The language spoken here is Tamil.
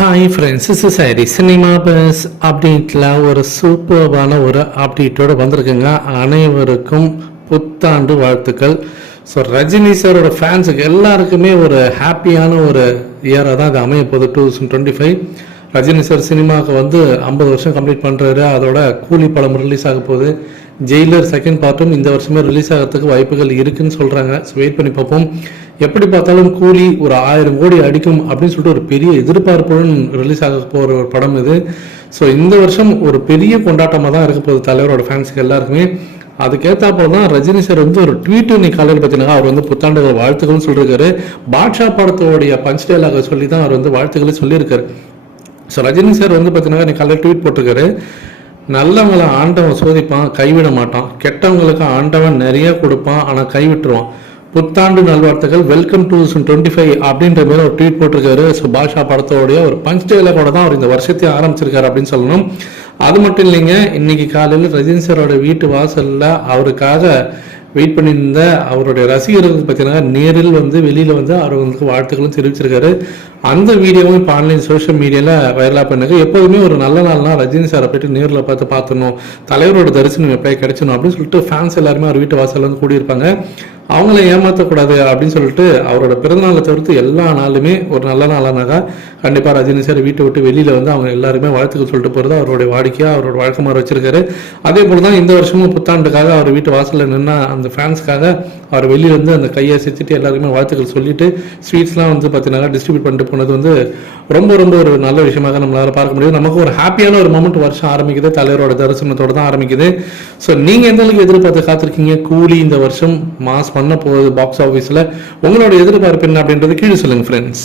Hi friends is sorry cinema buzz அப்டேட்டில் ஒரு சூப்பர்பான ஒரு அப்டேட்டோடு வந்திருக்குங்க. அனைவருக்கும் புத்தாண்டு வாழ்த்துக்கள். ஸோ ரஜினி சாரோட ஃபேன்ஸுக்கு எல்லாருக்குமே ஒரு ஹாப்பியான ஒரு இயராக தான் இது அமைய போகுது. Two thousand twenty five Rajini sir சினிமாவுக்கு வந்து ஐம்பது வருஷம் கம்ப்ளீட் பண்ணுறாரு அதோட கூலி படம் ரிலீஸ் ஆக போகுது. ஜெயிலர் செகண்ட் பார்ட்டும் இந்த வருஷமே ரிலீஸ் ஆகிறதுக்கு வாய்ப்புகள் இருக்குன்னு சொல்கிறாங்க ஸோ வெயிட் பண்ணி பார்ப்போம். எப்படி பார்த்தாலும் கூலி ஒரு ஆயிரம் கோடி அடிக்கும் அப்படின்னு சொல்லிட்டு ஒரு பெரிய எதிர்பார்ப்புடன் ரிலீஸ் ஆக போகிற ஒரு படம் இது. ஸோ இந்த வருஷம் ஒரு பெரிய கொண்டாட்டமாக தான் இருக்க போகுது தலைவரோட ஃபேன்ஸுக்கு எல்லாருக்குமே. அதுக்கேற்றாப்போ தான் ரஜினி சார் வந்து ஒரு ட்வீட் நீ காலையில் பார்த்தீங்கன்னா அவர் வந்து புத்தாண்டுகள் வாழ்த்துக்கள்னு சொல்லியிருக்காரு பாட்ஷா படத்தோடைய பஞ்ச் டைலாக சொல்லி தான் அவர் வந்து வாழ்த்துக்களை சொல்லியிருக்காரு. ஸோ ரஜினி சார் வந்து பார்த்தீங்கன்னா நீ காலையில் ட்வீட் போட்டிருக்காரு. நல்லவங்களை ஆண்டவன் சோதிப்பான் கைவிட மாட்டான். கெட்டவங்களுக்கு ஆண்டவன் நிறைய கொடுப்பான் ஆனால் கைவிட்டுருவான். புத்தாண்டு நல்வாழ்த்துக்கள். Welcome two thousand twenty five அப்படின்ற மாதிரி ஒரு ட்வீட் போட்டிருக்காரு. ஸோ பாஷா படத்தோடைய ஒரு பஞ்ச் கூட தான் அவர் இந்த வருஷத்தையும் ஆரம்பிச்சிருக்காரு அப்படின்னு சொல்லணும். அது மட்டும் இல்லைங்க இன்னைக்கு காலையில் ரஜினி சாரோட வீட்டு வாசலில் அவருக்காக வெயிட் பண்ணியிருந்த அவருடைய ரசிகர்கள் பார்த்தீங்கன்னா நேரில் வந்து வெளியில் வந்து அவர்களுக்கு வாழ்த்துக்களும் தெரிவிச்சிருக்காரு. அந்த வீடியோவும் இப்போ ஆன்லைன் சோஷியல் மீடியாவில் வைரலாக பண்ணுங்க எப்போதுமே ஒரு நல்ல நாள்னா ரஜினி சாரை போயிட்டு நேரில் பார்த்து பார்த்துடணும். தலைவரோட தரிசனம் எப்போ கிடைச்சணும் அப்படின்னு சொல்லிட்டு ஃபேன்ஸ் எல்லாருமே அவர் வீட்டு வாசல்ல வந்து கூடியிருப்பாங்க. அவங்கள ஏமாற்றக்கூடாது அப்படின்னு சொல்லிட்டு அவரோட பிறந்தநாளை தவிர்த்து எல்லா நாளுமே ஒரு நல்ல நாளானாக்கா கண்டிப்பாக ரஜினி சார் வீட்டை விட்டு வெளியில் வந்து அவங்க எல்லாருமே வாழ்த்துக்கள் சொல்லிட்டு போகிறது அவருடைய வாடி நடவடிக்கையாக அவரோட வழக்கமாக வச்சிருக்காரு. அதே போல் தான் இந்த வருஷமும் புத்தாண்டுக்காக அவர் வீட்டு வாசலில் நின்று அந்த ஃபேன்ஸ்க்காக அவர் வெளியிலேருந்து அந்த கையை செஞ்சுட்டு எல்லாருக்குமே வாழ்த்துக்கள் சொல்லிட்டு ஸ்வீட்ஸ்லாம் வந்து பார்த்தீங்கன்னா டிஸ்ட்ரிபியூட் பண்ணிட்டு போனது வந்து ரொம்ப ரொம்ப ஒரு நல்ல விஷயமாக நம்மளால பார்க்க முடியுது. நமக்கு ஒரு ஹாப்பியான ஒரு மொமெண்ட் வருஷம் ஆரம்பிக்குது. தலைவரோட தரிசனத்தோட தான் ஆரம்பிக்குது. ஸோ நீங்கள் எந்த அளவுக்கு எதிர்பார்த்து காத்திருக்கீங்க? கூலி இந்த வருஷம் மாஸ் பண்ண போகுது பாக்ஸ் ஆஃபீஸில் உங்களோட எதிர்பார்ப்பு என்ன அப்படின்றது கீழே சொல்லுங்கள் ஃப்ரெண்ட்ஸ்